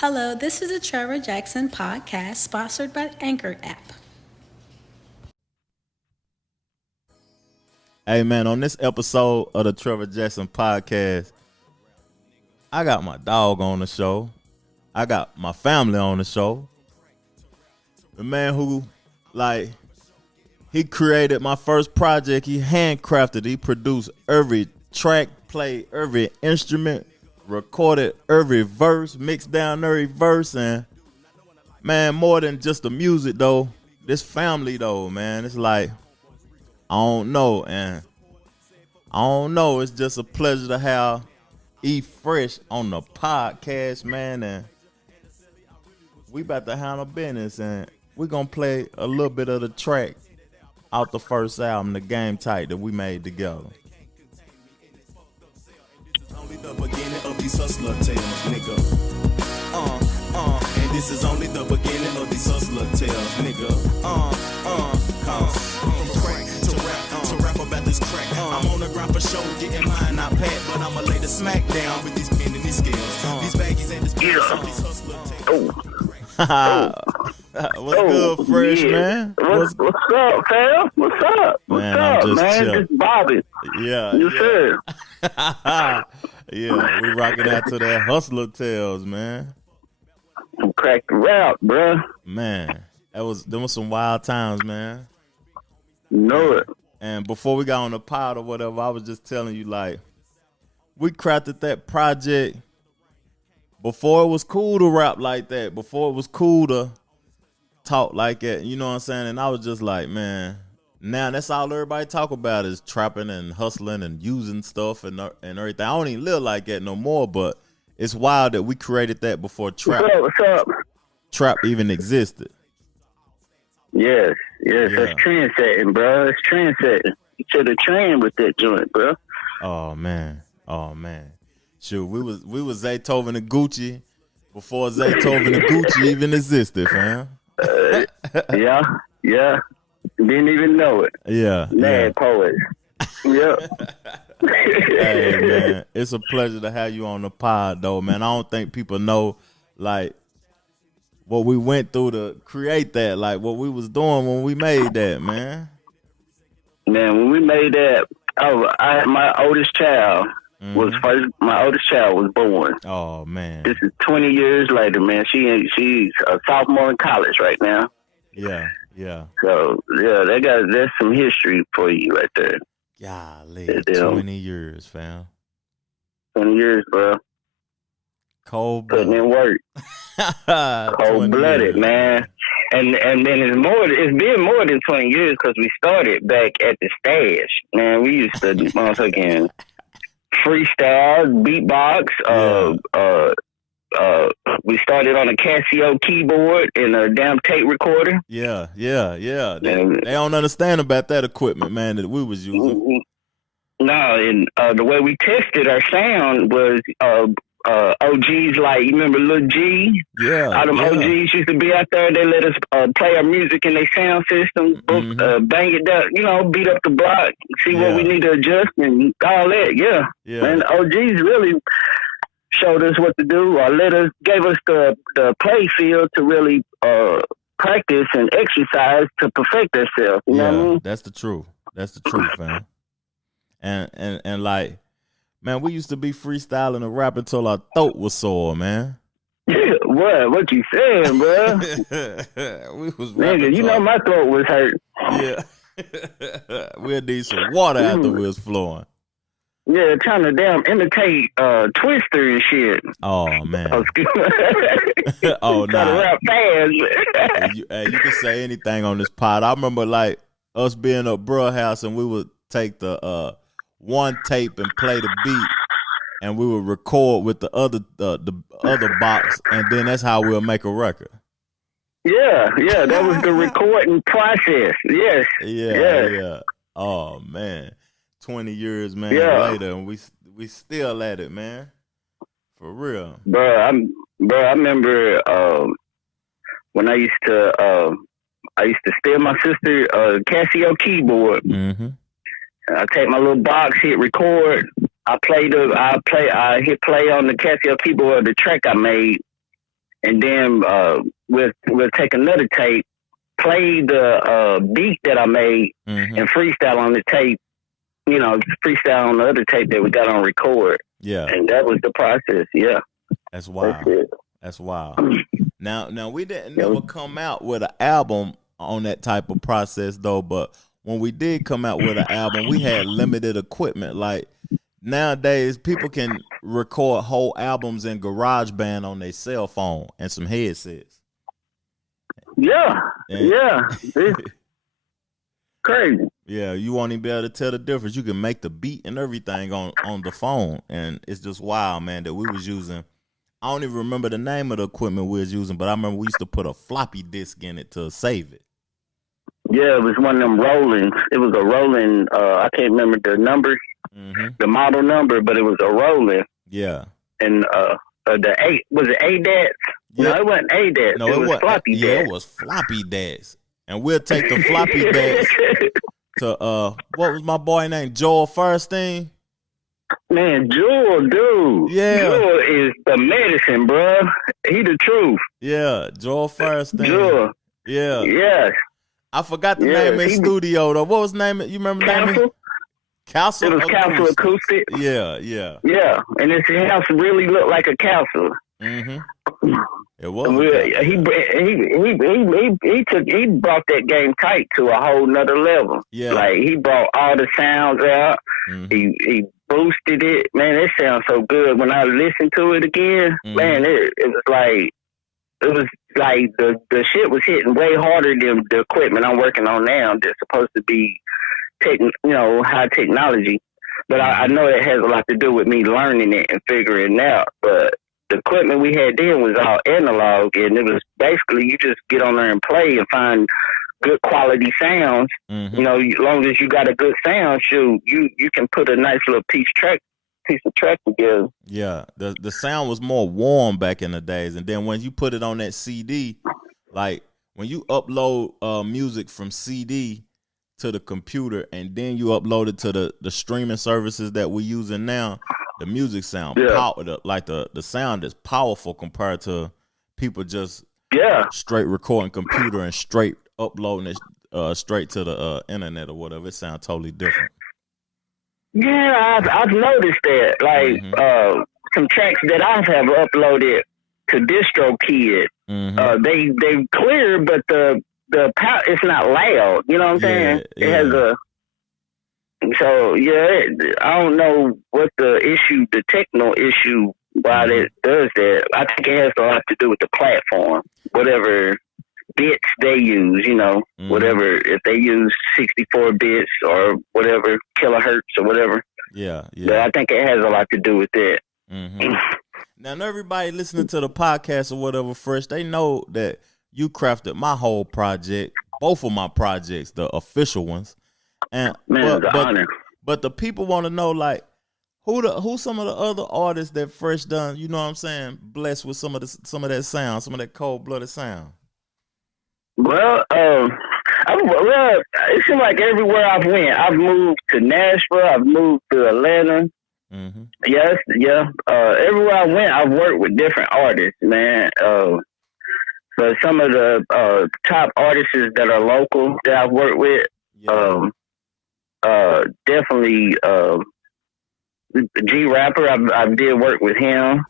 Hello, this is a Trevor Jackson podcast sponsored by Anchor app. Hey man, on this episode of the Trevor Jackson podcast, I got my dog on the show. I got my family on the show. The man who, he created my first project. He handcrafted. He produced every track, played every instrument, recorded every verse, mixed down every verse, and man, more than just the music though. This family though, man, it's like I don't know, and I don't know. It's just a pleasure to have E Fresh on the podcast, man, and we about to handle business, and we're gonna play a little bit of the track out the first album, The Game Tight, that we made together. Only the beginning of these hustler tales, nigga. And this is only the beginning of these hustler tales, nigga. To rap about this crack. I'm on the ground for show, getting mine, not pat, but I'ma lay the smack down with these pen and these scales. These baggies and this bitch on these hustler tales. What's good, Fresh, man? What's up, fam? What's up? What's Man, up, I'm just man? chilling. Just Bobby. Yeah. You sure? Yeah, we rocking out to that hustler tales, man. I'm cracked rap, bruh. Man, them was some wild times, man. You know it. And before we got on the pod or whatever, I was just telling you, we crafted that project before it was cool to rap like that, before it was cool to talk like that, you know what I'm saying? And I was just like, man, now that's all everybody talk about is trapping and hustling and using stuff and everything. I don't even live like that no more, but it's wild that we created that before What's up? trap even existed. Yes, Yeah. that's trend setting, bro. It's trend setting. You should have trained with that joint, bro. Oh man. Shoot, we was Zaytoven and Gucci before Zaytoven and Gucci even existed, fam. Yeah. Didn't even know it. Yeah. Mad poet. Yep. Hey man, it's a pleasure to have you on the pod though, man. I don't think people know what we went through to create that, what we was doing when we made that, man. Man, when we made that, my oldest child was first. My oldest child was born. Oh man. This is 20 years later, man. She's a sophomore in college right now. Yeah. So yeah, that's some history for you right there. Golly, 20 years, fam. 20 years, bro. Cold Putting in work. Cold blooded, man. And then it's been more than 20 years because we started back at the stash. Man, we used to motherfucking freestyle, beatbox. We started on a Casio keyboard and a damn tape recorder. Yeah. They don't understand about that equipment, man, that we was using. No, and the way we tested our sound was OGs, you remember Lil G? Yeah. All them OGs used to be out there. They let us play our music in their sound system, bang it down, beat up the block, see what we need to adjust and all that. Yeah. And the OGs really showed us what to do, or gave us the play field to really practice and exercise to perfect ourselves. You know what I mean? That's the truth. That's the truth, fam. And man, we used to be freestyling and rapping till our throat was sore, man. What you saying, bro? We was rapping. Nigga, you know my throat was hurt. Yeah. We'll need some water after we was flowing. Yeah, trying to damn imitate Twister and shit. Oh man. Oh, nah. To rap fast. You can say anything on this pod. I remember us being at bruh house and we would take the one tape and play the beat, and we would record with the other box, and then that's how we'll make a record. Yeah, that was the recording process. Yes. Yeah. Oh man. 20 years, man, later, and we still at it, man. For real. Bro, I remember when I used to steal my sister Casio keyboard. Mm-hmm. I take my little box, hit record. I hit play on the Casio keyboard, the track I made, and then we'll take another tape, play the beat that I made, and freestyle on the tape. You know, freestyle on the other tape that we got on record. Yeah, and that was the process. Yeah, that's wild. That's wild. Now we didn't never come out with an album on that type of process though, but when we did come out with an album, we had limited equipment. Like nowadays, people can record whole albums in GarageBand on their cell phone and some headsets. Yeah. It's crazy. Yeah, you won't even be able to tell the difference. You can make the beat and everything on the phone, and it's just wild, man, that we was using. I don't even remember the name of the equipment we was using, but I remember we used to put a floppy disk in it to save it. Yeah, it was one of them Rollins. It was a Roland. I can't remember the number, the model number, but it was a Roland. Yeah. And the was it ADATs? Yeah. No, it wasn't ADATs. No, it was floppy disk. Yeah, it was floppy disk. And we'll take the floppy disk to what was my boy named? Joel Firstein? Man, Jewel, dude. Yeah. Jewel is the medicine, bro. He the truth. Yeah, Joel Firstein. Jewel. Yeah. Yes. I forgot the name in studio though. What was the name? You remember the name? Castle. It was Castle Acoustic. Yeah. Yeah, and his house really looked like a castle. It was. He brought that game tight to a whole nother level. Yeah. Like he brought all the sounds out. He boosted it. Man, it sounds so good. When I listened to it again, man, it was like the shit was hitting way harder than the equipment I'm working on now. That's supposed to be high technology. But I know it has a lot to do with me learning it and figuring it out. But the equipment we had then was all analog, and it was basically you just get on there and play and find good quality sounds. You know, as long as you got a good sound, shoot, you can put a nice little piece of track together. Yeah, the sound was more warm back in the days, and then when you put it on that CD, like when you upload music from CD to the computer and then you upload it to the streaming services that we're using now, the music sound the sound is powerful compared to people just straight recording computer and straight uploading it straight to the internet or whatever. It sounds totally different. Yeah, I've noticed that. Like some tracks that I have uploaded to DistroKid, they clear, but the power, it's not loud. You know what I'm saying? It has a. So I don't know what the techno issue, why it does that. I think it has a lot to do with the platform, whatever bits they use, whatever, if they use 64 bits or whatever, kilohertz or whatever. Yeah. But I think it has a lot to do with that. Now, everybody listening to the podcast or whatever, Fresh, they know that you crafted my whole project, both of my projects, the official ones. And it's an honor. But the people want to know, like, who some of the other artists that Fresh done, you know what I'm saying, blessed with some of that sound, some of that cold-blooded sound. Well, it seems like everywhere I've went, I've moved to Nashville, I've moved to Atlanta. Yes, everywhere I went, I've worked with different artists, man. But some of the top artists that are local that I've worked with, definitely G Rapper. I did work with him.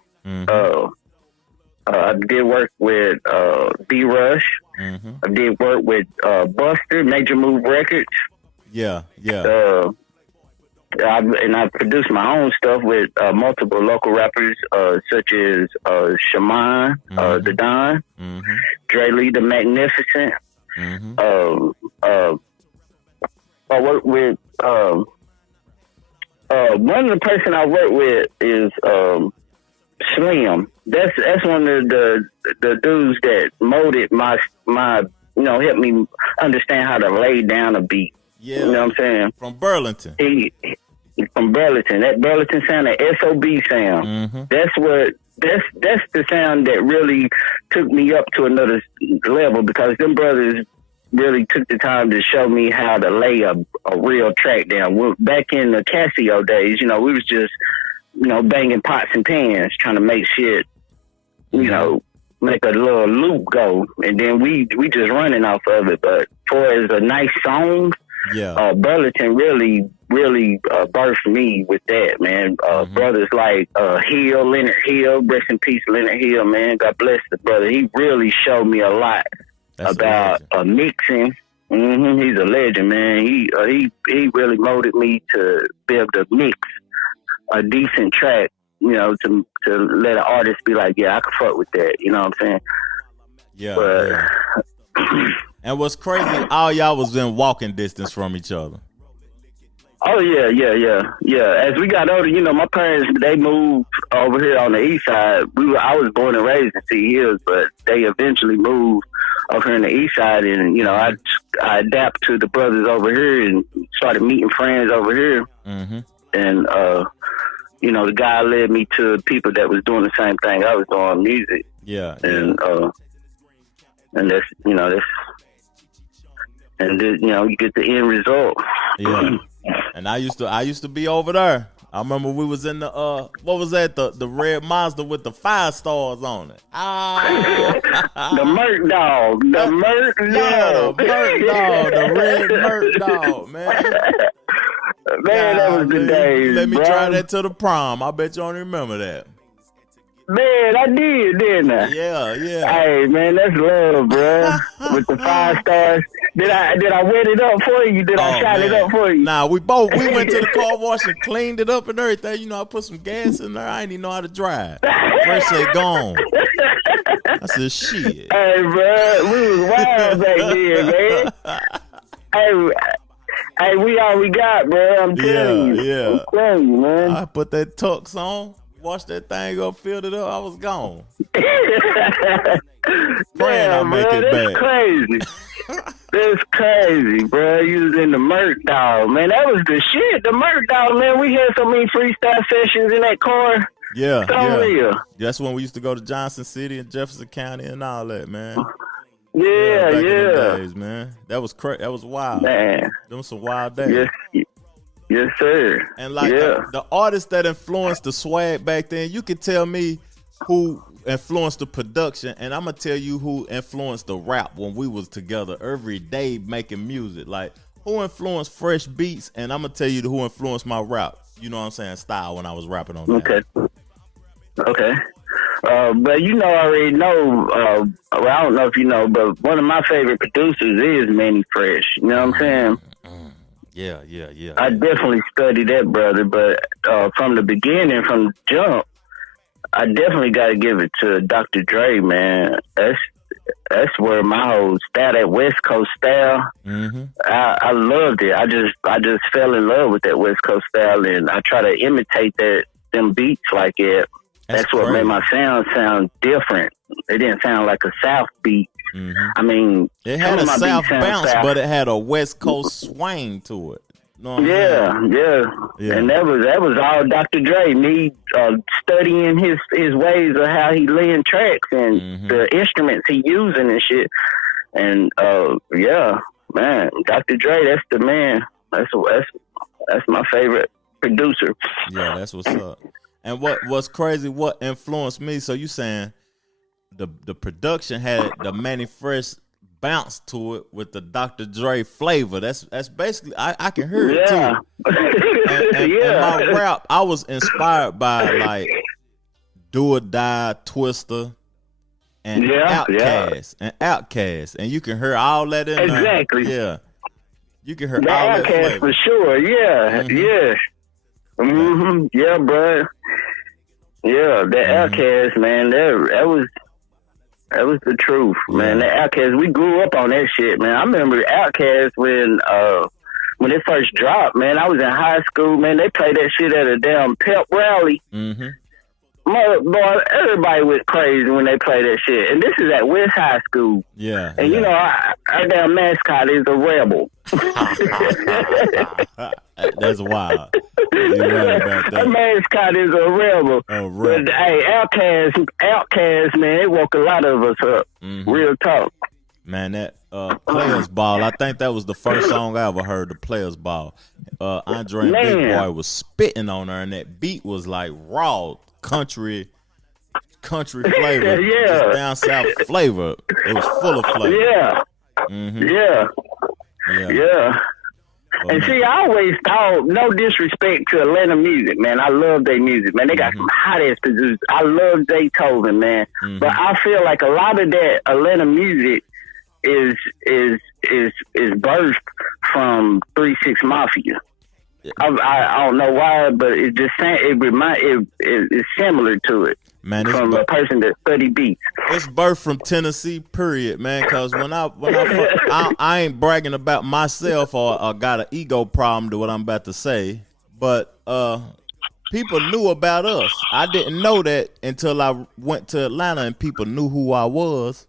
I did work with B Rush. I did work with Buster, Major Move Records. I produced my own stuff with multiple local rappers, such as Shaman, the Don, Dre Lee, the Magnificent. I work with one of the person I work with is Slim. That's one of the dudes that molded my helped me understand how to lay down a beat. Yeah, you know what I'm saying? From Burlington. From Burlington, that Burlington sound, that SOB sound. That's the sound that really took me up to another level, because them brothers really took the time to show me how to lay a real track down. Back in the Casio days, we was just, banging pots and pans, trying to make shit, make a little loop go, and then we just running off of it. But for as a nice song, Burlington really birthed me with that, man. Brothers like Leonard Hill, rest in peace, Leonard Hill, man. God bless the brother. He really showed me a lot about mixing. He's a legend, man. He really motivated me to be able to mix a decent track, you know, to let an artist be like, yeah, I can fuck with that. You know what I'm saying? Yeah. And what's crazy, all y'all was in walking distance from each other. Oh yeah. As we got older, you know, my parents, they moved over here on the east side. I was born and raised in Sea Hills, but they eventually moved over here on the east side, and you know, I adapt to the brothers over here and started meeting friends over here, and you know, the guy led me to people that was doing the same thing I was doing, music. And that's, you know, and you know, you get the end result. Yeah. And I used to be over there. I remember we was in the what was that, the red Mazda with the 5 stars on it. The Merc Dog. Yeah, the Merc Dog, the red Merc Dog, man. Man, that was the days. Let me try that to the prom. I bet you don't remember that. Man, I did, didn't I? Yeah. Hey, man, that's love, bro. With the 5 stars. Did I wet it up for you? Did I shine it up for you? Nah, we went to the car wash and cleaned it up and everything. You know, I put some gas in there. I didn't even know how to drive. Fresh said gone. I said, shit. Hey, bro, we was wild back then, man. Hey, we all we got, bro. I'm telling you. Yeah. I'm telling you, man. I put that tux on, washed that thing up, filled it up. I was gone. Praying I make it back. Crazy. That's crazy, bro. You was in the Merc Dog, man. That was the shit. The Merc Dog, man. We had so many freestyle sessions in that car. Yeah. Real. That's when we used to go to Johnson City and Jefferson County and all that, man. Yeah. Back in the days, man. That was crazy. That was wild. Man. Them some wild days. Yes, sir. And like the artists that influenced the swag back then, you could tell me who influenced the production, and I'm gonna tell you who influenced the rap when we was together every day making music. Like, who influenced Fresh Beats, and I'm gonna tell you who influenced my rap. You know what I'm saying? Style when I was rapping on that. Okay. But you know, I already know. I don't know if you know, but one of my favorite producers is Manny Fresh. You know what I'm saying? Yeah. I definitely studied that brother, but from the beginning, from the jump, I definitely got to give it to Dr. Dre, man. That's where my whole style, that West Coast style, I loved it. I just fell in love with that West Coast style, and I try to imitate them beats like it. That's what made my sound different. It didn't sound like a South beat. I mean, it had a South bounce, but it had a West Coast swing to it. Yeah. And that was all Dr. Dre. Me studying his ways of how he laying tracks and the instruments he using and shit. And man, Dr. Dre, that's the man. That's my favorite producer. Yeah, that's what's up. And what's crazy? What influenced me? So you saying the production had the Manny Fresh bounce to it with the Dr. Dre flavor. That's basically I can hear it too. And my rap, I was inspired by like Do or Die, Twister, and Outkast, and you can hear all that in there. Exactly. Yeah, you can hear the all that flavor for sure. Yeah, yeah, bro. Yeah, the Outkast, man. That was the truth, man. The Outkast, we grew up on that shit, man. I remember Outkast when it first dropped, man. I was in high school, man. They played that shit at a damn pep rally. Boy, everybody went crazy when they played that shit. And this is at West High School. Yeah. And you know, our damn mascot is a rebel. That's wild. You're right about that. Our mascot is a rebel. Oh, rebel. But hey, Outkast, man, it woke a lot of us up. Real talk. Man, that Players Ball, I think that was the first song I ever heard, the Players Ball. Andre and Big Boy was spitting on her, and that beat was like raw country country flavor, just down south flavor. It was full of flavor. Yeah. Mm-hmm. Yeah. Oh, and man. see, I always thought, no disrespect to Atlanta music, man. I love their music, man. They got some hot ass producers. I love Beethoven, man. But I feel like a lot of that Atlanta music is birthed from 3-6 Mafia. I don't know why, but it just it's similar to it. Man, from a person that study beats. It's birthed from Tennessee, period, man. Because when I ain't bragging about myself or got an ego problem to what I'm about to say, but people knew about us. I didn't know that until I went to Atlanta and people knew who I was.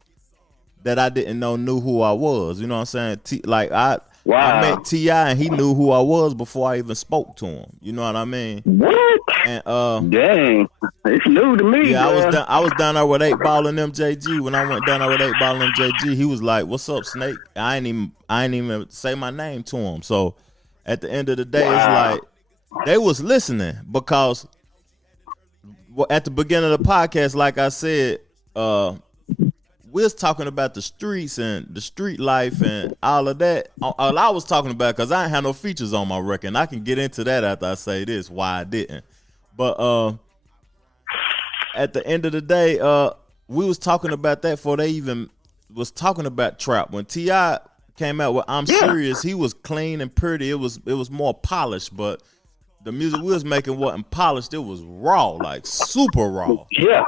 That I didn't knew who I was. You know what I'm saying? I met T.I. and he knew who I was before I even spoke to him. You know what I mean? What? And dang, it's new to me. Yeah, bro. I was down there with 8 Ball and MJG. When I went down there with 8 Ball and MJG, he was like, "What's up, Snake?" I ain't even say my name to him. So at the end of the day, it's like they was listening because at the beginning of the podcast, like I said, we was talking about the streets and the street life and all of that. All I was talking about, because I ain't had no features on my record. And I can get into that after I say this, why I didn't. But at the end of the day, we was talking about that before they even was talking about trap. When T.I. came out with I'm Serious, he was clean and pretty. It was more polished, but the music we was making wasn't polished. It was raw, like super raw. Yeah.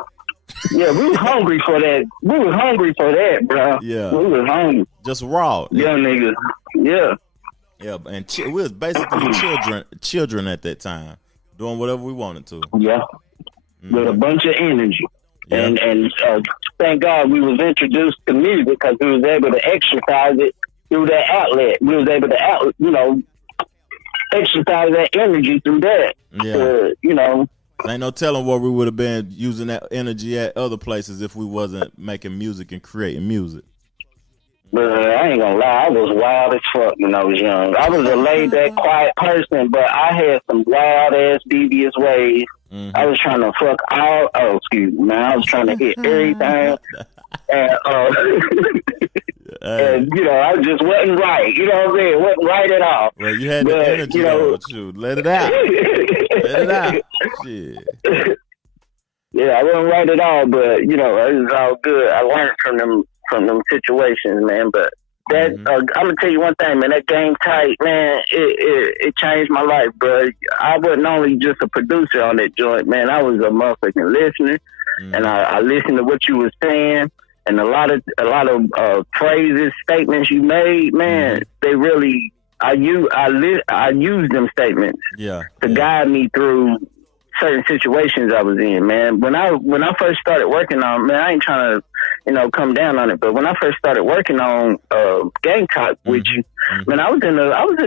Yeah, we was hungry for that. We was hungry for that, bro. Yeah. We was hungry. Just raw. Yeah, niggas. Yeah. Yeah, and we was basically children at that time, doing whatever we wanted to. Yeah. With a bunch of energy. Yeah. And thank God we was introduced to music because we was able to exercise it through that outlet. We was able to, exercise that energy through that. Yeah. Ain't no telling where we would have been using that energy at other places if we wasn't making music and creating music. But I ain't gonna lie, I was wild as fuck when I was young. I was a laid back, quiet person, but I had some wild ass devious ways. I was trying to fuck all. Oh, excuse me, man. I was trying to hit everything, and I just wasn't right. You know what I'm saying? Wasn't right at all. Well, you had the energy, shoot, let it out. Let it out. Shit. Yeah, I wasn't right at all, but it was all good. I learned from them situations, man. But that I'm gonna tell you one thing, man. That Game Tight, man, it changed my life, bro. I wasn't only just a producer on that joint, man. I was a motherfucking listener, and I listened to what you was saying, and a lot of phrases, statements you made, man. They really, I use them statements to guide me through certain situations I was in, man. When I first started working on, man, I ain't trying to, come down on it, but when I first started working on Gang Talk with you, man, I was in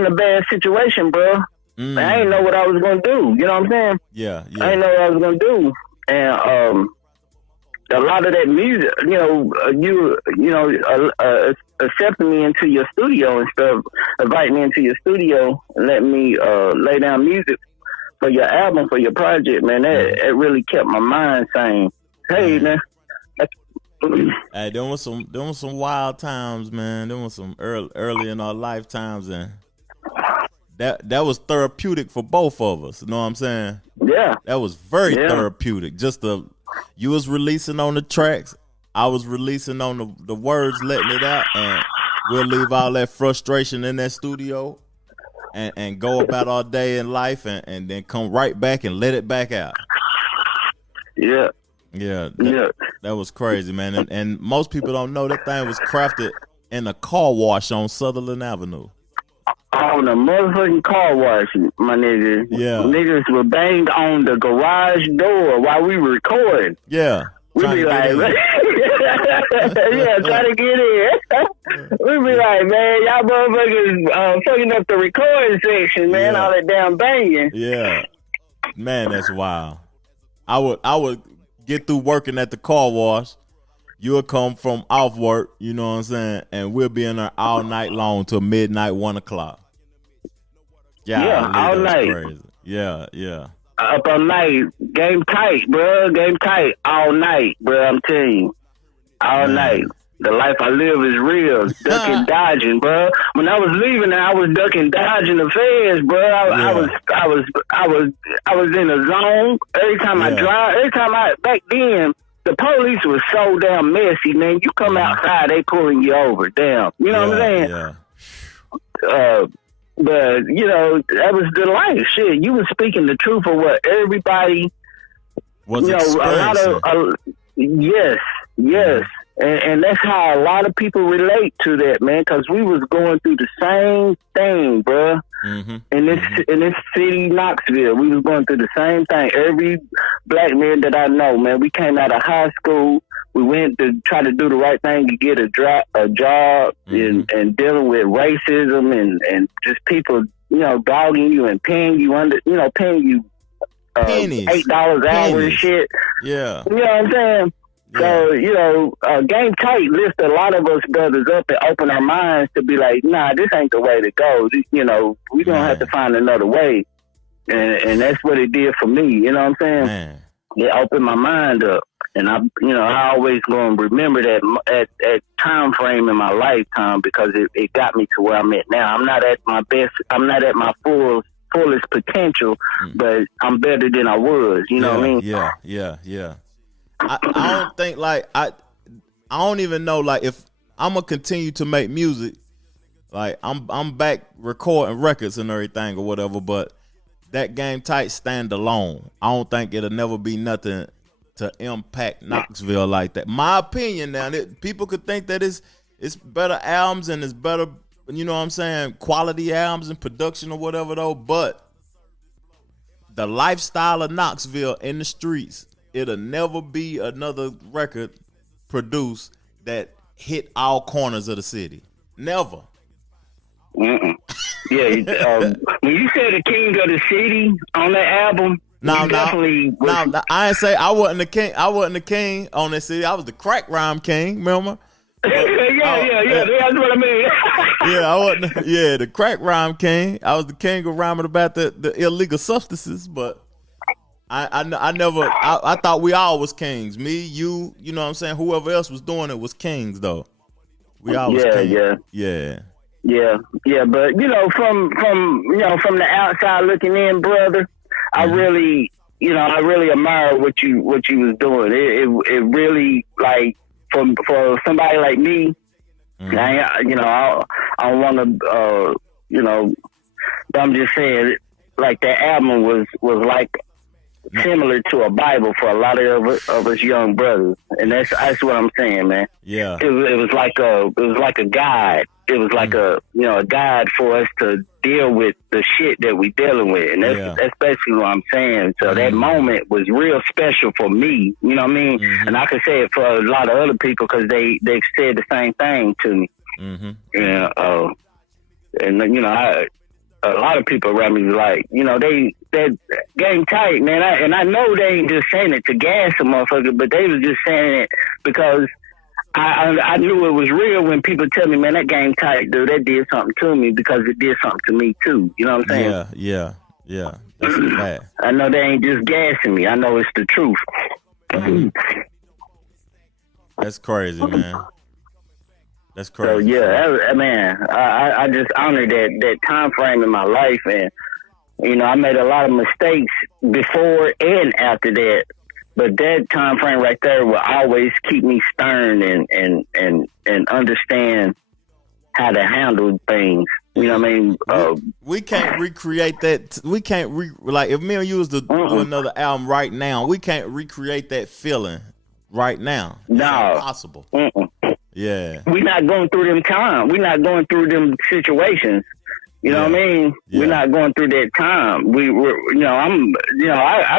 a bad situation, bro. Man, I didn't know what I was gonna do. You know what I'm saying? Yeah. I didn't know what I was gonna do, and a lot of that music, accepting me into your studio and stuff, inviting me into your studio and letting me lay down music for your album, for your project, man, it really kept my mind saying, hey, man. Hey, there was some wild times, man. There was some early in our lifetimes, and that was therapeutic for both of us. You know what I'm saying? Yeah. That was very therapeutic. You was releasing on the tracks, I was releasing on the words, letting it out, and we'll leave all that frustration in that studio and go about our day in life and then come right back and let it back out. Yeah. Yeah. That was crazy, man. And most people don't know that thing was crafted in a car wash on Sutherland Avenue. On a motherfucking car wash, my nigga. Yeah. Niggas were banged on the garage door while we were recording. Yeah. We be like, trying to get in. We be like, man, y'all motherfuckers fucking up the recording section, man. All that damn banging. Yeah. Man, that's wild. I would get through working at the car wash. You'll come from off work, you know what I'm saying? And we'll be in there all night long till midnight, 1 o'clock. Yeah, all night. Crazy. Yeah. up all night. Game tight, bro. Game tight all night, bro. I'm telling you, all night. The life I live is real. Ducking, dodging, bro. When I was leaving, I was ducking, dodging the feds, bro. I was in a zone. Every time back then, the police was so damn messy, man. You come outside, they pulling you over. Damn, you know what I'm saying? Yeah. But you know, that was the life. Shit, you was speaking the truth of what everybody was experiencing. Yes. And that's how a lot of people relate to that, man, because we was going through the same thing, bro. In this city, Knoxville, we was going through the same thing. Every black man that I know, man, we came out of high school. We went to try to do the right thing to get a job, and dealing with racism and just people, you know, dogging you and paying you $8 an hour and shit. Yeah, you know what I'm saying. So, you know, Game Tight lifts a lot of us brothers up and open our minds to be like, nah, this ain't the way to go. You know, we don't have to find another way. And that's what it did for me. You know what I'm saying? Man. It opened my mind up. And I always going to remember that at time frame in my lifetime because it got me to where I'm at now. I'm not at my best. I'm not at my fullest potential, but I'm better than I was. You know what I mean? Yeah. I don't think I don't even know if I'm gonna continue to make music. Like I'm back recording records and everything or whatever, but that Game Tight stand alone. I don't think it'll never be nothing to impact Knoxville like that. My opinion now, people could think that it's better albums and it's better, you know what I'm saying, quality albums and production or whatever though, but the lifestyle of Knoxville in the streets, it'll never be another record produced that hit all corners of the city. Never. Yeah, when you said the king of the city on that album, I ain't say I wasn't the king. I wasn't the king on that city. I was the crack rhyme king. Remember? Yeah. That's what I mean. I wasn't. Yeah, the crack rhyme king. I was the king of rhyming about the illegal substances, but I never. I thought we all was kings. Me, you know what I'm saying. Whoever else was doing it was kings, though. We all was kings. Yeah. But you know, from the outside looking in, brother, I really admire what you was doing. It really, like, for somebody like me, I don't want to, I'm just saying, like, that album was like similar to a Bible for a lot of us young brothers, and that's what I'm saying, man. Yeah, it was like a guide. It was like a guide for us to deal with the shit that we dealing with, and that's basically what I'm saying. So that moment was real special for me. You know what I mean? And I could say it for a lot of other people because they said the same thing to me. A lot of people around me was like, that Game Tight, man. I know they ain't just saying it to gas a motherfucker, but they was just saying it because I knew it was real when people tell me, man, that Game Tight, dude, that did something to me because it did something to me too. You know what I'm saying? Yeah. That's a fact. I know they ain't just gassing me. I know it's the truth. That's crazy, man. That's crazy. So yeah, man, I just honor that time frame in my life, and I made a lot of mistakes before and after that, but that time frame right there will always keep me stern and understand how to handle things. You know what I mean? We can't recreate that. We can't like if me and you was to do another album right now, we can't recreate that feeling right now. It's impossible. Yeah, we're not going through them times. We're not going through them situations. You know what I mean? Yeah. We're not going through that time. I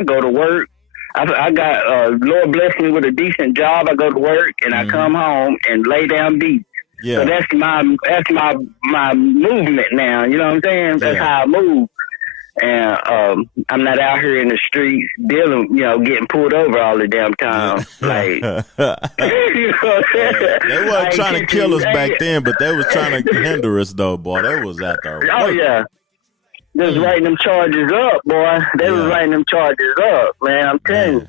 go to work. I got Lord bless me with a decent job. I go to work and I come home and lay down beats. Yeah. So that's my movement now. You know what I'm saying? That's how I move. And I'm not out here in the streets dealing, getting pulled over all the damn time. Like, they weren't trying to kill us back then, but they was trying to hinder us, though, boy. They was out there. Oh yeah, just writing them charges up, boy. They was writing them charges up, man. I'm telling you.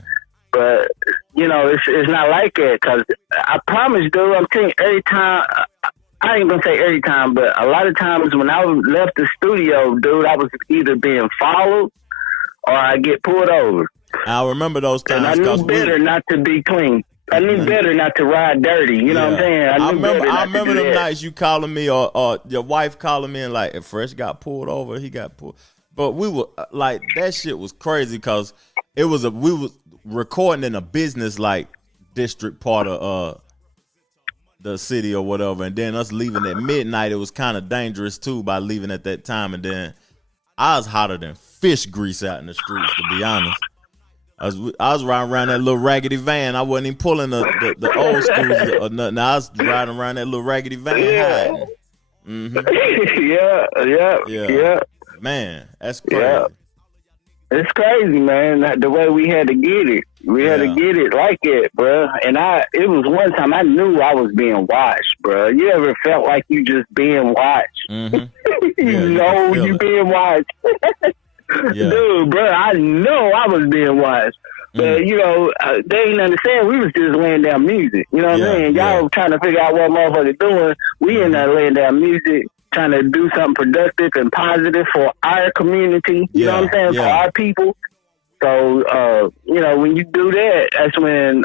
But, you know, it's not like that, because I promise, dude, I'm telling you, every time, I ain't going to say every time, but a lot of times when I left the studio, dude, I was either being followed or I get pulled over. I remember those times. And I knew better not to be clean. I knew better not to ride dirty. You know what I'm saying? I remember them nights you calling me or your wife calling me and like, if Fresh got pulled over, he got pulled. But we were like, that shit was crazy because we was recording in a business like district part of the city or whatever, and then us leaving at midnight, it was kind of dangerous too by leaving at that time. And then I was hotter than fish grease out in the streets, to be honest. I was riding around that little raggedy van. I wasn't even pulling the old school or nothing. I was riding around that little raggedy van hiding. Mm-hmm. Yeah. Man, that's crazy. Yeah. It's crazy, man. The way we had to get it. We had to get it like it, bro. And it was one time I knew I was being watched, bro. You ever felt like you just being watched? Mm-hmm. You know you being watched. Dude, bro, I know I was being watched. But, you know, they didn't understand. We was just laying down music. You know what I mean? Y'all trying to figure out what motherfuckers doing. We in there laying down music, trying to do something productive and positive for our community. You know what I'm saying? For our people. So, you know, when you do that, that's when,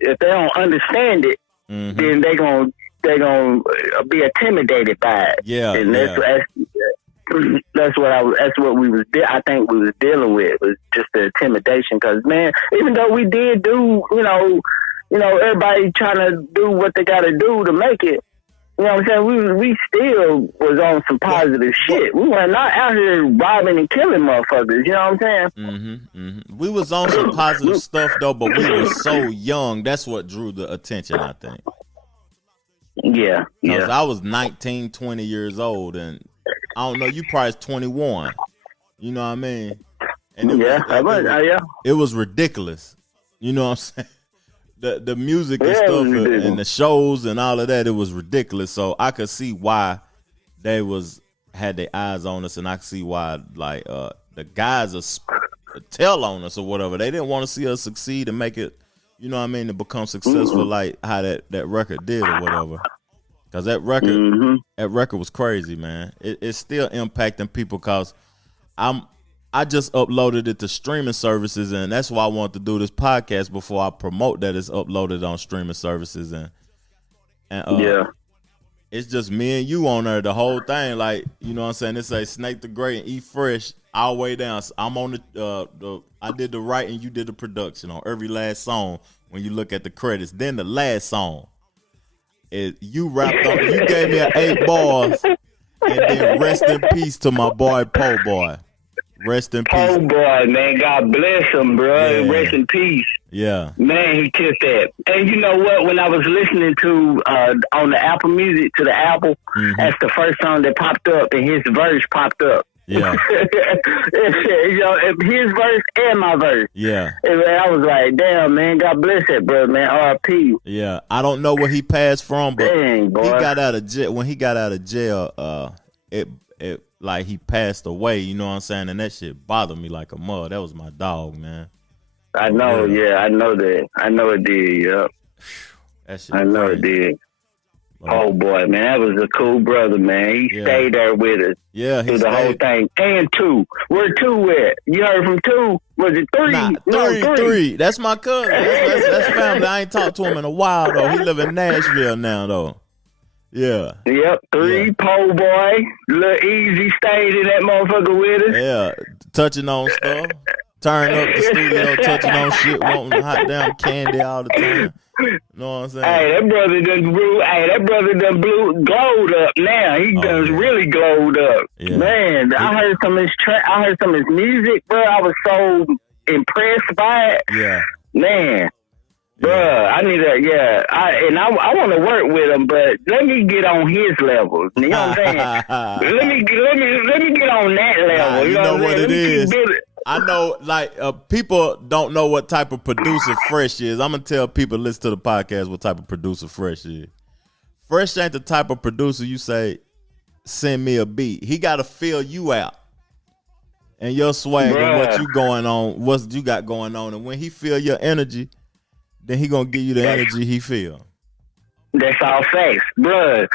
if they don't understand it, then they gonna be intimidated by it. And that's what we was. I think we was dealing with was just the intimidation. Because man, even though we did do, you know, everybody trying to do what they got to do to make it. You know what I'm saying? We still was on some positive shit. We were not out here robbing and killing motherfuckers. You know what I'm saying? We was on some positive stuff though, but we were so young. That's what drew the attention, I think. Yeah. Because I was 19, 20 years old, and I don't know, you probably 21. You know what I mean? And it was ridiculous. You know what I'm saying? The music and stuff and the shows and all of that, it was ridiculous. So I could see why they had their eyes on us, and I could see why like the guys tell on us or whatever. They didn't want to see us succeed and make it, you know what I mean, to become successful like how that record did or whatever. Because that record was crazy, man. It's still impacting people because I just uploaded it to streaming services, and that's why I want to do this podcast before I promote that it's uploaded on streaming services. And it's just me and you on there, the whole thing. Like, you know what I'm saying? It say Snake the Great and E Fresh all the way down. So I'm on I did the writing, you did the production on every last song when you look at the credits. Then the last song, you rapped on it. You gave me 8 bars, and then rest in peace to my boy Po Boy. Rest in peace. Oh boy, man, God bless him, bro. Yeah. Rest in peace. Yeah. Man, he killed that. And you know what? When I was listening to on the Apple Music to the Apple, that's the first song that popped up, and his verse popped up. Yeah. You know, his verse and my verse. Yeah. And I was like, damn, man, God bless that brother, man. R.I.P. Yeah. I don't know where he passed from, but dang, boy. He got out of jail. When he got out of jail, it like he passed away, you know what I'm saying? And that shit bothered me like a mud. That was my dog, man. I know, I know that. I know it did, yeah. That shit I know crazy. It did. Oh boy, man, that was a cool brother, man. He stayed there with us. Yeah, through the whole thing. And 2. Where 2 at? You heard from 2? Was it 3? Nah, 3. That's my cousin. That's family. I ain't talked to him in a while though. He live in Nashville now though. Yeah. Yep. 3 Po Boy. Lil Easy stayed in that motherfucker with us. Yeah. Touching on stuff. Turning up the studio, touching on shit, wanting hot damn candy all the time. You know what I'm saying? Hey, that brother done glowed up now. He done really glowed up. Yeah. Man, I heard some of his music, bro. I was so impressed by it. Yeah. Man. Bruh, I need I want to work with him, but let me get on his level. You know what I'm saying? let me get on that level. You know what it is? I know, like, people don't know what type of producer Fresh is. I'm gonna tell people listen to the podcast what type of producer Fresh is. Fresh ain't the type of producer you say, send me a beat. He gotta feel you out. and your swag and what you got going on, and when he feel your energy, then he gonna give you the energy he feel. That's all facts, bruh.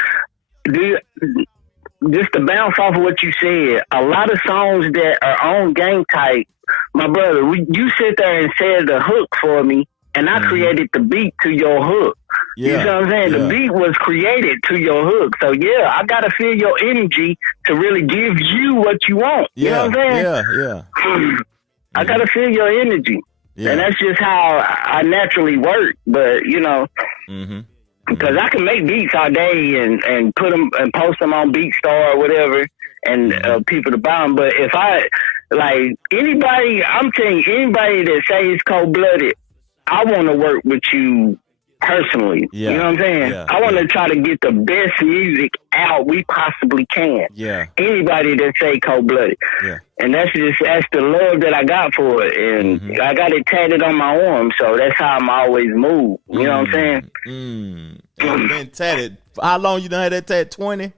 Just to bounce off of what you said, a lot of songs that are on Gang Type, my brother, you sit there and said the hook for me, and I created the beat to your hook. Yeah, you know what I'm saying? Yeah. The beat was created to your hook. So, yeah, I got to feel your energy to really give you what you want. You know what I'm saying? Yeah. I got to feel your energy. Yeah. And that's just how I naturally work. But, you know, because I can make beats all day and put them and post them on BeatStar or whatever and people to buy them. But if I, like, anybody, I'm telling you, anybody that says cold-blooded, I want to work with you personally. Yeah. You know what I'm saying? Yeah. I want to try to get the best music out we possibly can. Yeah. Anybody that say cold-blooded. Yeah. And that's the love that I got for it. And I got it tatted on my arm, so that's how I'm always move. You know what I'm saying? And been tatted. How long you done had that tat? 20?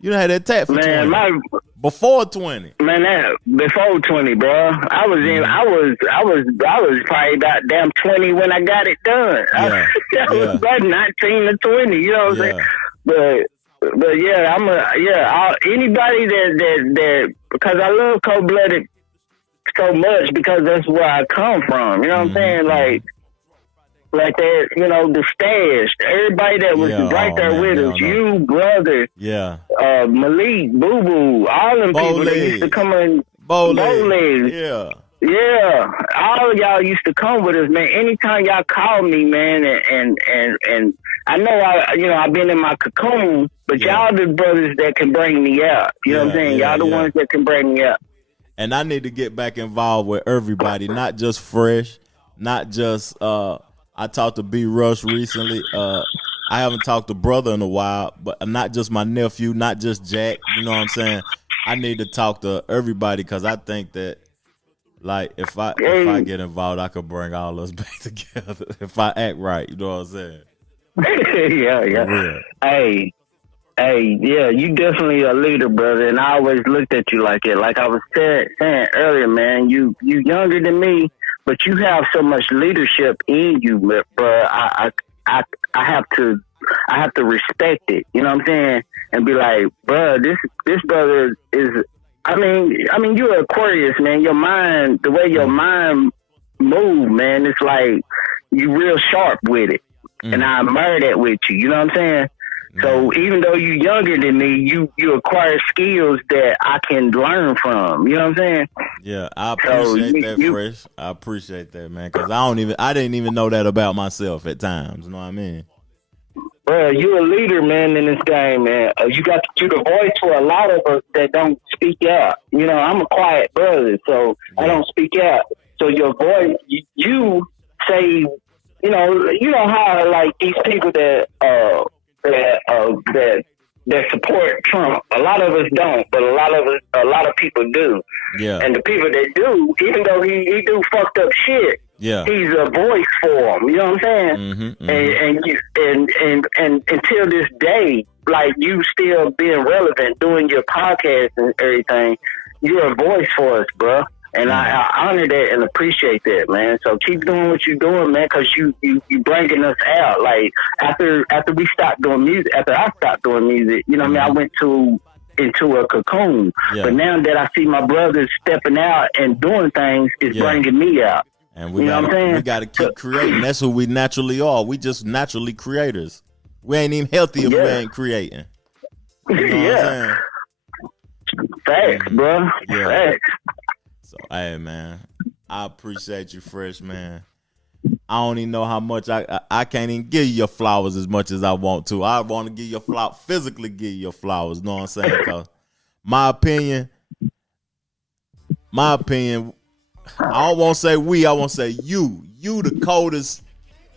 You done had that tat for 20? Before 20. Man, that before 20, bro. I was probably about damn 20 when I got it done. Yeah. I was about 19 to 20, you know what I'm saying? But yeah, anybody that because I love cold-blooded so much because that's where I come from. You know what I'm saying? Like that, you know, the stash, everybody that was right there with us, you, brother, Malik, Boo Boo, all them people that used to come in, Bowlegs. Yeah, all of y'all used to come with us, man. Anytime y'all call me, man, and I know I've been in my cocoon, but y'all the brothers that can bring me out. You know what I'm saying? Y'all the ones that can bring me out. And I need to get back involved with everybody, not just Fresh, not just I talked to B Rush recently. I haven't talked to Brother in a while, but not just my nephew, not just Jack. You know what I'm saying? I need to talk to everybody because I think that, like, if I get involved, I could bring all us back together if I act right. You know what I'm saying? Yeah. Hey, yeah, you definitely a leader, brother, and I always looked at you like it. Like I was saying earlier, man, you younger than me, but you have so much leadership in you, bro. I have to respect it. You know what I'm saying? And be like, bro, this brother is. I mean, you're Aquarius, man. Your mind, the way your mind move, man, it's like you real sharp with it, and I admire that with you. You know what I'm saying? So even though you're younger than me, you acquire skills that I can learn from. You know what I'm saying? Yeah, I appreciate that, Fresh. I appreciate that, man, because I didn't even know that about myself at times. You know what I mean? Bro, you're a leader, man, in this game, man. You the voice for a lot of us that don't speak out. You know, I'm a quiet brother, so I don't speak out. So your voice, you say, you know how like these people that support Trump. A lot of us don't, but a lot of people do. Yeah. And the people that do, even though he do fucked up shit, he's a voice for them. You know what I'm saying? And until this day, like you still being relevant, doing your podcast and everything, you're a voice for us, bro. And I honor that and appreciate that, man. So keep doing what you're doing, man, because you bringing us out. Like after we stopped doing music, after I stopped doing music, you know what I mean? I went into a cocoon. Yeah. But now that I see my brothers stepping out and doing things, it's bringing me out. And we got to keep creating. That's who we naturally are. We just naturally creators. We ain't even healthy if we ain't creating. You know what I'm saying? Facts, bro. Yeah. Facts. So, hey, man, I appreciate you, Fresh, man. I don't even know how much I can't even give you your flowers as much as I want to. I want to give you physically give you your flowers. Know what I'm saying? Because my opinion, I don't want to say we. I want to say you. You the coldest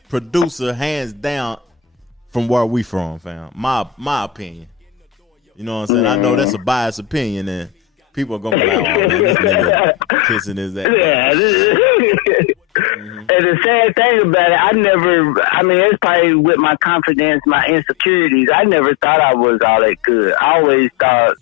producer, hands down, from where we from, fam. My opinion. You know what I'm saying? I know that's a biased opinion, and people are gonna be like, "Oh man, this nigga kissing his ass." Yeah. And the sad thing about it, it's probably with my confidence, my insecurities. I never thought I was all that good. I always thought,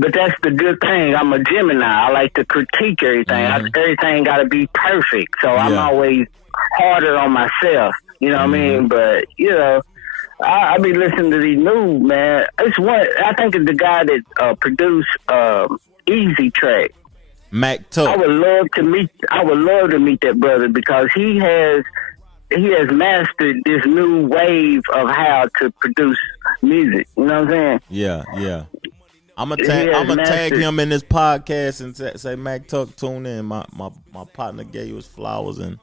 But that's the good thing. I'm a Gemini. I like to critique everything. Everything got to be perfect. So I'm always harder on myself. You know what I mean? But, you know, I be listening to these new, man. It's one, I think it's the guy that produced Easy Track. Mac Tuck. I would love to meet that brother because he has mastered this new wave of how to produce music. You know what I'm saying? Yeah. I'm gonna tag him in this podcast and say Mac Tuck, tune in. My partner gave you his flowers and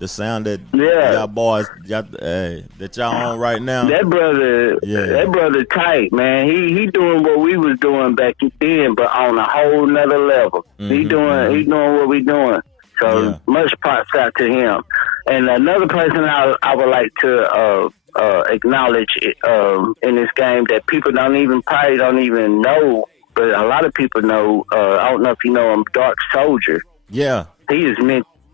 the sound that y'all boys that y'all on right now. That brother tight, man. He doing what we was doing back then, but on a whole nother level. He doing what we doing. So much props out to him. And another person I would like to acknowledge in this game that people probably don't even know, but a lot of people know. I don't know if you know him, Dark Soldier. Yeah, he's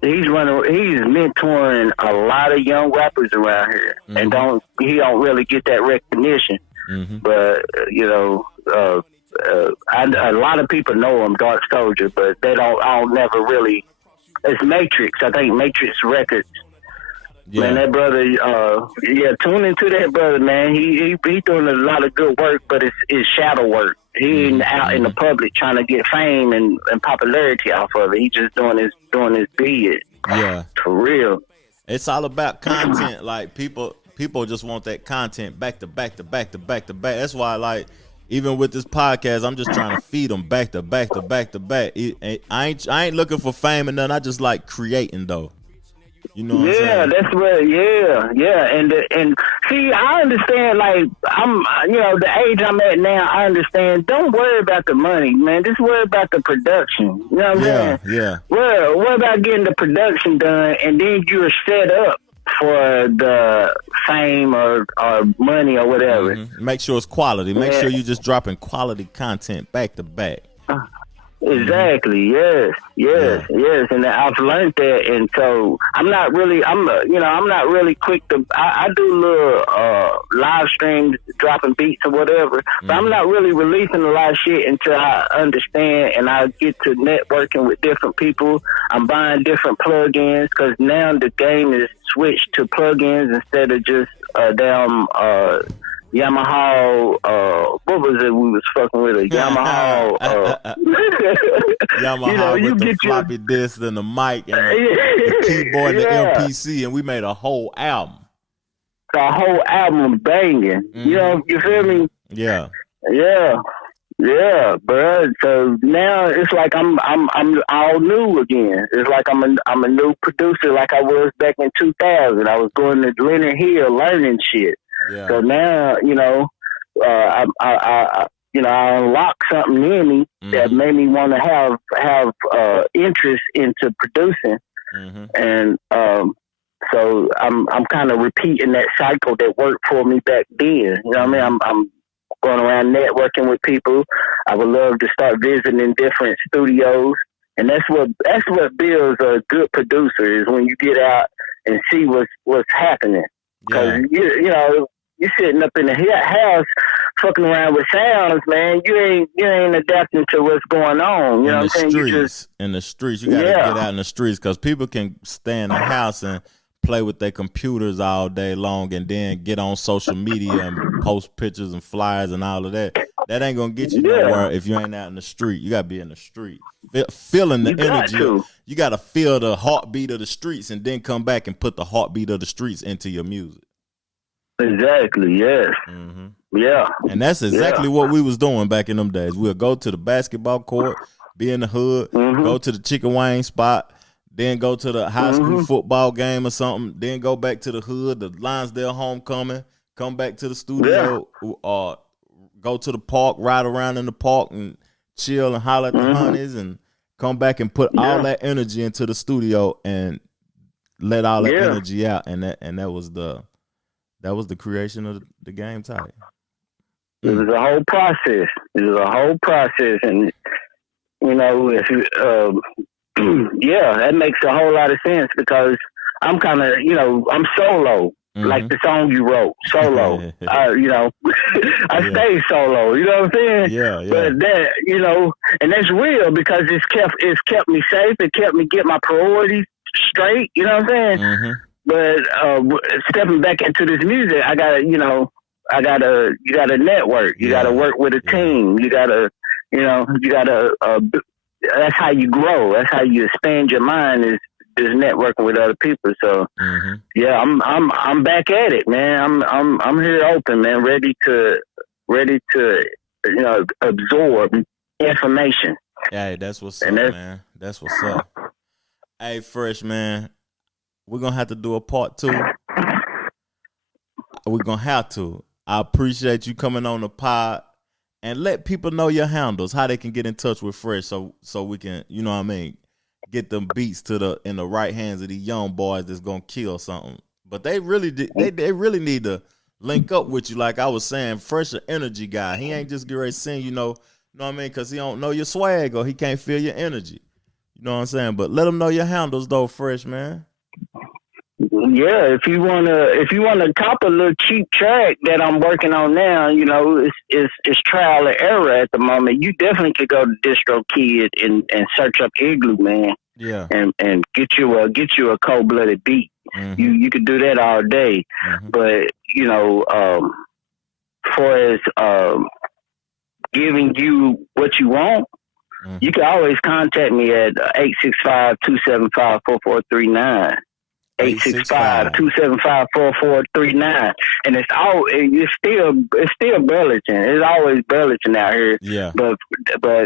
mentoring a lot of young rappers around here, and he don't really get that recognition. But you know, a lot of people know him, Dark Soldier, but they don't. I'll never really. It's Matrix. I think Matrix Records. Yeah. Man, that brother, tune into that brother, man. He doing a lot of good work, but it's shadow work. He ain't out in the public trying to get fame and popularity off of it. He just doing his bid. Yeah, for real. It's all about content. Like people just want that content back to back to back to back to back. That's why, like, even with this podcast, I'm just trying to feed them back to back to back to back. I ain't looking for fame and nothing. I just like creating though. You know what I'm saying? That's what. Yeah. And see, I understand. Like the age I'm at now, I understand. Don't worry about the money, man. Just worry about the production. You know what I'm saying? Yeah. Well, what about getting the production done, and then you're set up for the fame or money or whatever. Make sure it's quality. Make sure you're just dropping quality content back to back. Exactly. Yes. And I've learned that, and so I'm not really quick to. I do little live streams, dropping beats or whatever, but I'm not really releasing a lot of shit until I understand and I get to networking with different people. I'm buying different plugins because now the game is switched to plugins instead of just damn Yamaha, what was it we was fucking with? A Yamaha. Yamaha with the floppy disk and the mic and the keyboard and the MPC, and we made a whole album. A whole album banging. You feel me? Yeah. Yeah, bro. So now it's like I'm all new again. It's like I'm a new producer, like I was back in 2000. I was going to Leonard Hill learning shit. Yeah. So now, I unlocked something in me that made me want to have interest into producing, and so I'm kind of repeating that cycle that worked for me back then. You know what I mean? I'm going around networking with people. I would love to start visiting different studios, and that's what builds a good producer is when you get out and see what's happening. Because you're sitting up in the house fucking around with sounds, man. You ain't adapting to what's going on. You know what I'm saying? In the streets, you gotta get out in the streets because people can stay in the house and play with their computers all day long and then get on social media and post pictures and flyers and all of that. That ain't gonna get you nowhere if you ain't out in the street. You gotta be in the street, feeling the energy. You gotta feel the heartbeat of the streets and then come back and put the heartbeat of the streets into your music. Exactly. Yes. Yeah. And that's exactly what we was doing back in them days. We'll go to the basketball court, be in the hood, go to the chicken wing spot, then go to the high school football game or something, then go back to the hood, the Lionsdale homecoming, come back to the studio, or go to the park, ride around in the park and chill and holler at the honeys, and come back and put all that energy into the studio and let all that energy out. And that was the creation of the game type. It was a whole process. And if that makes a whole lot of sense because I'm kind of, I'm solo. like the song you wrote, solo. You know, I stay solo. You know what I'm saying? Yeah. But that, you know, and that's real because it's kept me safe. It kept me get my priorities straight. You know what I'm saying? But stepping back into this music, I gotta, you know, you gotta network. You gotta work with a team. You gotta, you know, that's how you grow. That's how you expand your mind is networking with other people. So yeah, I'm back at it, man. I'm here open, man, ready to you know, absorb information. Hey, that's what's up, man. That's what's up. Hey, Fresh, man, we're gonna have to do a part 2. We're gonna have to. I appreciate you coming on the pod and let people know your handles, how they can get in touch with Fresh, so we can, you know what I mean, get them beats in the right hands of these young boys that's gonna kill something. But they really need to link up with you. Like I was saying, Fresh an energy guy. He ain't just get ready to sing, you know what I mean, because he don't know your swag or he can't feel your energy. You know what I'm saying? But let them know your handles though, Fresh, man. Yeah, if you wanna cop a little cheap track that I'm working on now, you know, it's trial and error at the moment. You definitely could go to DistroKid and search up Igloo, man. Yeah. And get you a cold blooded beat. You could do that all day. But, you know, for as giving you what you want, you can always contact me at 865-275-4439. 865-275-4439, and it's still Burlington. It's always Burlington out here. Yeah. But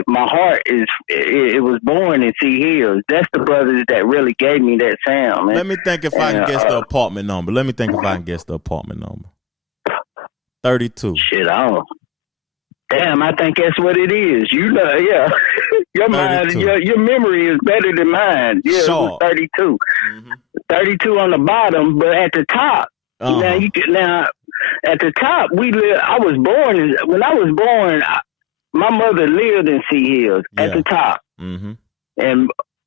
my heart it was born in Sea Hills. That's the brothers that really gave me that sound, man. Let me think if I can guess the apartment number. 32. Shit, I don't. Damn, I think that's what it is. You know, yeah. Your mind, your memory is better than mine. Yeah, sure. It was 32. 32 on the bottom, but at the top. Now at the top, I was born. When I was born, my mother lived in Sea Hills at the top, and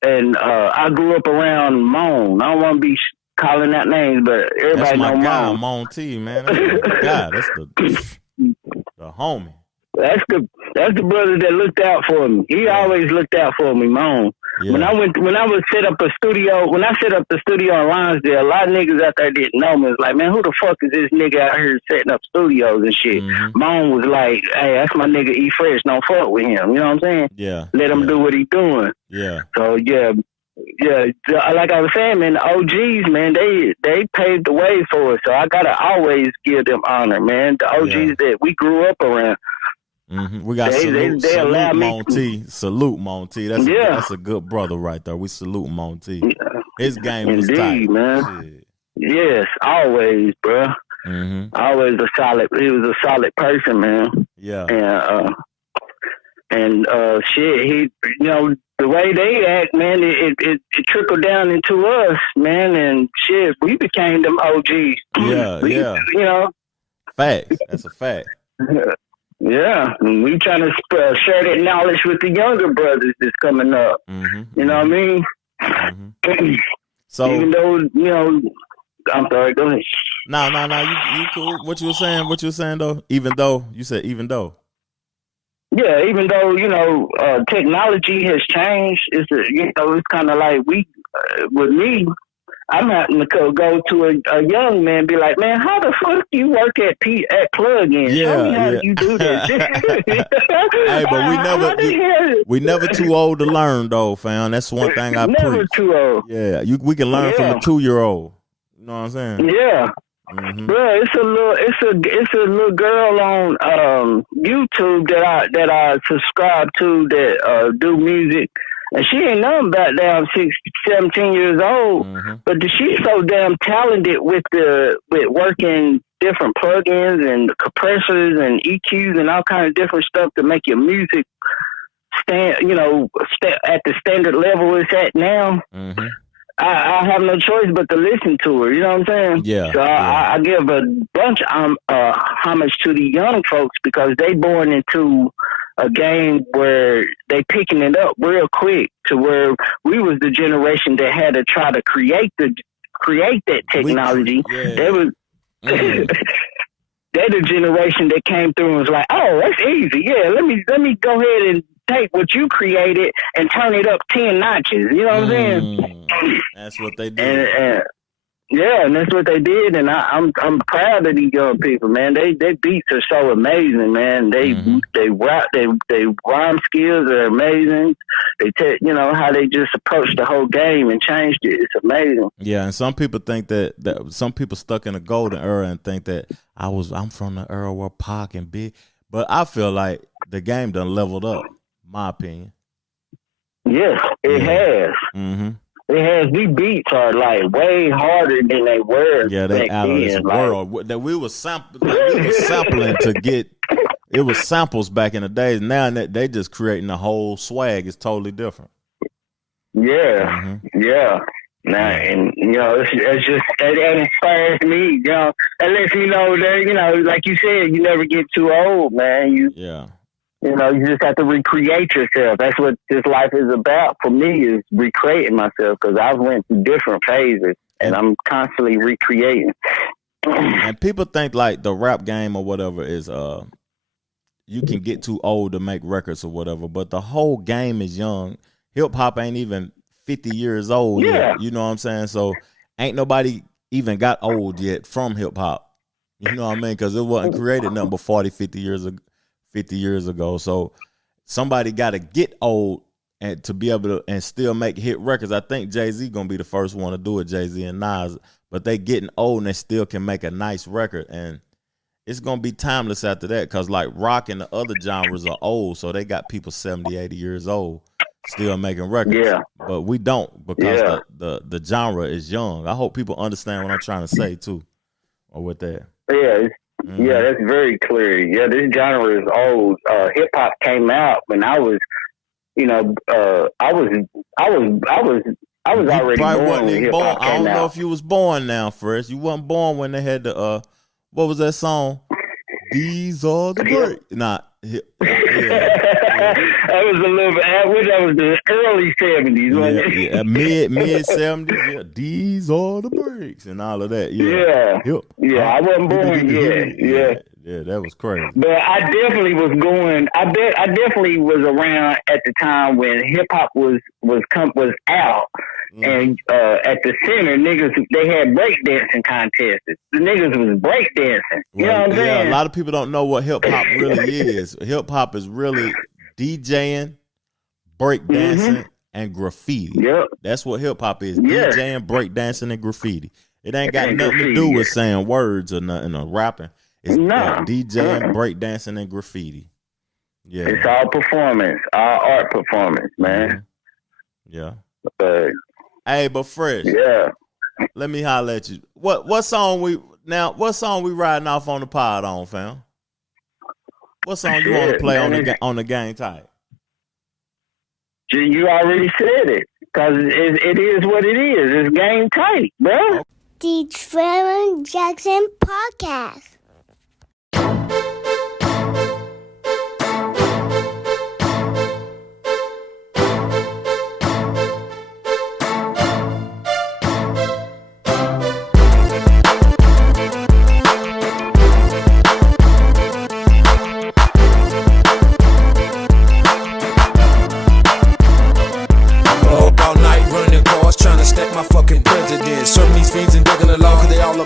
I grew up around Moan. I don't want to be calling out names, but everybody know Moan. Moan T, man. That's my guy. That's the homie. That's the brother that looked out for me. He always looked out for me, Moan. Yeah. When I set up the studio in Lonsdale, a lot of niggas out there didn't know me. It was like, man, who the fuck is this nigga out here setting up studios and shit? Moan was like, hey, that's my nigga E Fresh. Don't fuck with him. You know what I'm saying? Yeah. Let him do what he doing. Yeah. So yeah. Like I was saying, man, the OGs, man, they paved the way for us. So I gotta always give them honor, man. The OGs that we grew up around. We got salute Monty. Salute Monty. That's a good brother right there. We salute Monty. His game was tight, man. Shit. Yes, always, bro. Always he was a solid person, man. Yeah. And shit, he, you know, the way they act, man, it trickled down into us, man, and shit, we became them OGs. Yeah. You know, facts. That's a fact. Yeah, and we trying to share that knowledge with the younger brothers that's coming up. You know what I mean? So even though, you know, I'm sorry, go ahead. No, you cool. What you were saying though? Even though you said even though. Yeah, even though, you know, technology has changed, it's kind of like with me, I'm having to go to a young man and be like, man, how the fuck do you work at plug-in? Show me how you do this. Hey, but we never too old to learn though, fam. That's one thing I preach. Never too old. Yeah, we can learn from a 2-year-old. You know what I'm saying? Yeah. Bro, it's a little girl on YouTube that I subscribe to that do music. And she ain't nothing about damn 17 years old, but she's so damn talented with working different plugins and compressors and EQs and all kinds of different stuff to make your music stand at the standard level it's at now. I have no choice but to listen to her. You know what I'm saying? Yeah. So I give a bunch of homage to the young folks because they born into a game where they picking it up real quick to where we was the generation that had to try to create that technology. They're the generation that came through and was like, oh, that's easy. Yeah, let me go ahead and take what you created and turn it up 10 notches. You know what I'm saying? That's what they did. And that's what they did, and I'm proud of these young people, man. They beats are so amazing, man. They rap, they rhyme skills are amazing. They how they just approach the whole game and changed it. It's amazing. Yeah, and some people think that some people stuck in the golden era and think that I'm from the era where Pac and Big, but I feel like the game done leveled up. My opinion. Yes, it has. Mm-hmm. It has. These beats are like way harder than they were. Yeah, they out of this world. That we were sampling to get. It was samples back in the days. Now they just creating the whole swag. It's totally different. Yeah, yeah. Now, and it's just that inspires me. That lets me know that like you said, you never get too old, man. You just have to recreate yourself. That's what this life is about for me, is recreating myself, because I've went through different phases and I'm constantly recreating. And people think like the rap game or whatever is you can get too old to make records or whatever, but the whole game is young. Hip hop ain't even 50 years old yet. You know what I'm saying? So ain't nobody even got old yet from hip hop. You know what I mean? Because it wasn't created nothing but 40, 50 years ago. So somebody got to get old and to be able to and still make hit records. I think Jay-Z gonna be the first one to do it, Jay-Z and Nas, but they getting old and they still can make a nice record, and it's gonna be timeless after that, because like rock and the other genres are old, so they got people 70, 80 years old still making records. Yeah. But we don't, because the genre is young. I hope people understand what I'm trying to say too, or with that. Yeah. Yeah, that's very clear. Yeah, this genre is old. Hip hop came out when I was, I was already born when hip hop came out. I don't know if you was born now, Fresh. You wasn't born when they had the what was that song? These are the breaks. That was a little bit. That was the early 70s, wasn't it? Yeah, mid 70s. Yeah, these are the breaks and all of that. Yeah, I wasn't born yet. Yeah, that was crazy. But I definitely was going. I definitely was around at the time when hip hop was out. And at the center, niggas, they had breakdancing contests. The niggas was breakdancing. You know what I'm saying? A lot of people don't know what hip hop really is. Hip hop is really DJing, breakdancing, and graffiti. Yep. That's what hip hop is. DJing, breakdancing, and graffiti. It ain't got nothing to do with saying words or nothing or rapping. It's DJing, breakdancing, and graffiti. Yeah. It's all performance, all art performance, man. Yeah. Hey, but Fresh. Yeah. Let me holler at you. What song we riding off on the pod on, fam? What song you want to play on the game type? You already said it, because it is what it is. It's game tight, bro. The Trevor Jackson Podcast.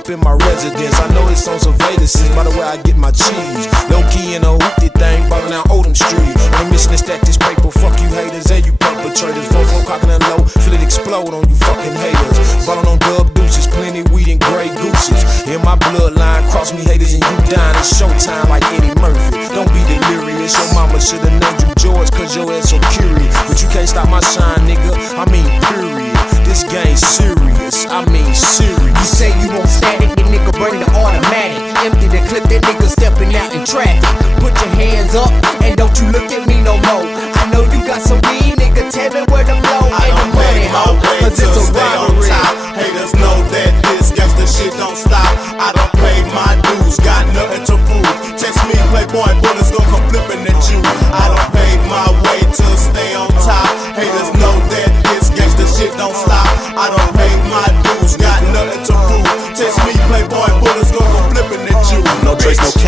In my residence, I know it's on surveillance by the way I get my cheese. Low key in a hoopty thing, ballin' down Oldham Street. On a mission to stack this paper, fuck you haters and you perpetrators. 4-4 cockin' and low, feel it explode on you fucking haters. Ballin' on dub deuces, plenty weed and gray gooses. In my bloodline, cross me haters and you dying. It's showtime like Eddie Murphy. Don't be delirious, your mama should've named you George, cause your ass so curious. But you can't stop my shine, nigga, I mean period. This game's serious, I mean serious. You say you won't static, the nigga bring the automatic. Empty the clip, that nigga stepping out in traffic. Put your hands up, and don't you look at me no more. I know you got some weed, nigga, tell me where to blow. I don't pay my way to stay on top. Haters know that this gangsta shit don't stop. I don't pay my dues, got nothing to prove. Text me, Playboy, bullets gon' come flipping at you. I don't pay my way to stay on top. Haters know that this gangsta shit don't stop. I don't pay my dues, got nothing to prove. Text me, Playboy, bullets gon' come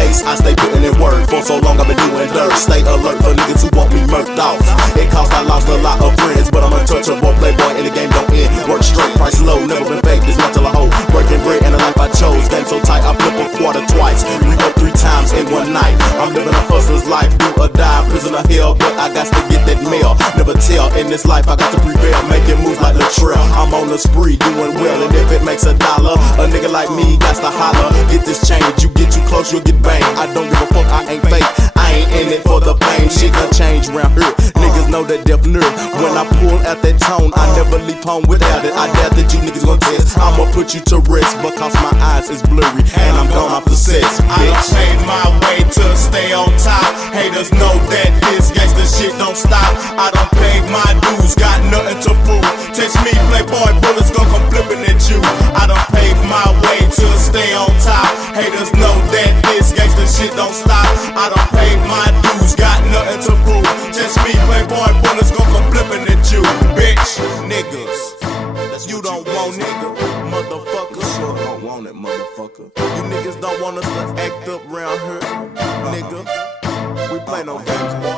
face, I stay putting in work. For so long I've been doing dirt. Stay alert for niggas who want me murked off. It cost, I lost a lot of friends, but I'm untouchable. Playboy in the game don't end. Work straight, price low, never been fake this much till I hold. Breaking bread and the life I chose. Game so tight, I flip a quarter twice. Re-up 3 times in one night. I'm living a hustler's life, do or die, prison or hell, but I got to get that mail. Never tell, in this life I got to prevail, making moves like Latrell. I'm on the spree, doing well, and if it makes $1, a nigga like me got to holler. Get this change, you get too close, you'll get banged. I don't give a fuck, I ain't fake, I ain't in it for the fame. Shit done changed round here, niggas know that deaf nerve. When I pull out that tone, I never leave home without it. I doubt that you niggas gon' test, I'ma put you to rest, because my eyes is blurry, and I'm gone off the sets, bitch. I done paid my way to stay on top. Haters know that this gangsta shit don't stop. I done paid my dues, got nothing to prove. Text me, Playboy, bullets gon' come flipping at you. I done paid my way to stay on top. Haters know that this gangsta shit don't stop. I done paid my dues, got nothing to prove. Text me, Playboy, bullets gon' come flipping at you. Bitch, niggas, you don't want nigga, motherfucker. Sure don't want it, motherfucker. You niggas don't want us to act up round here, nigga. We play no games, boy.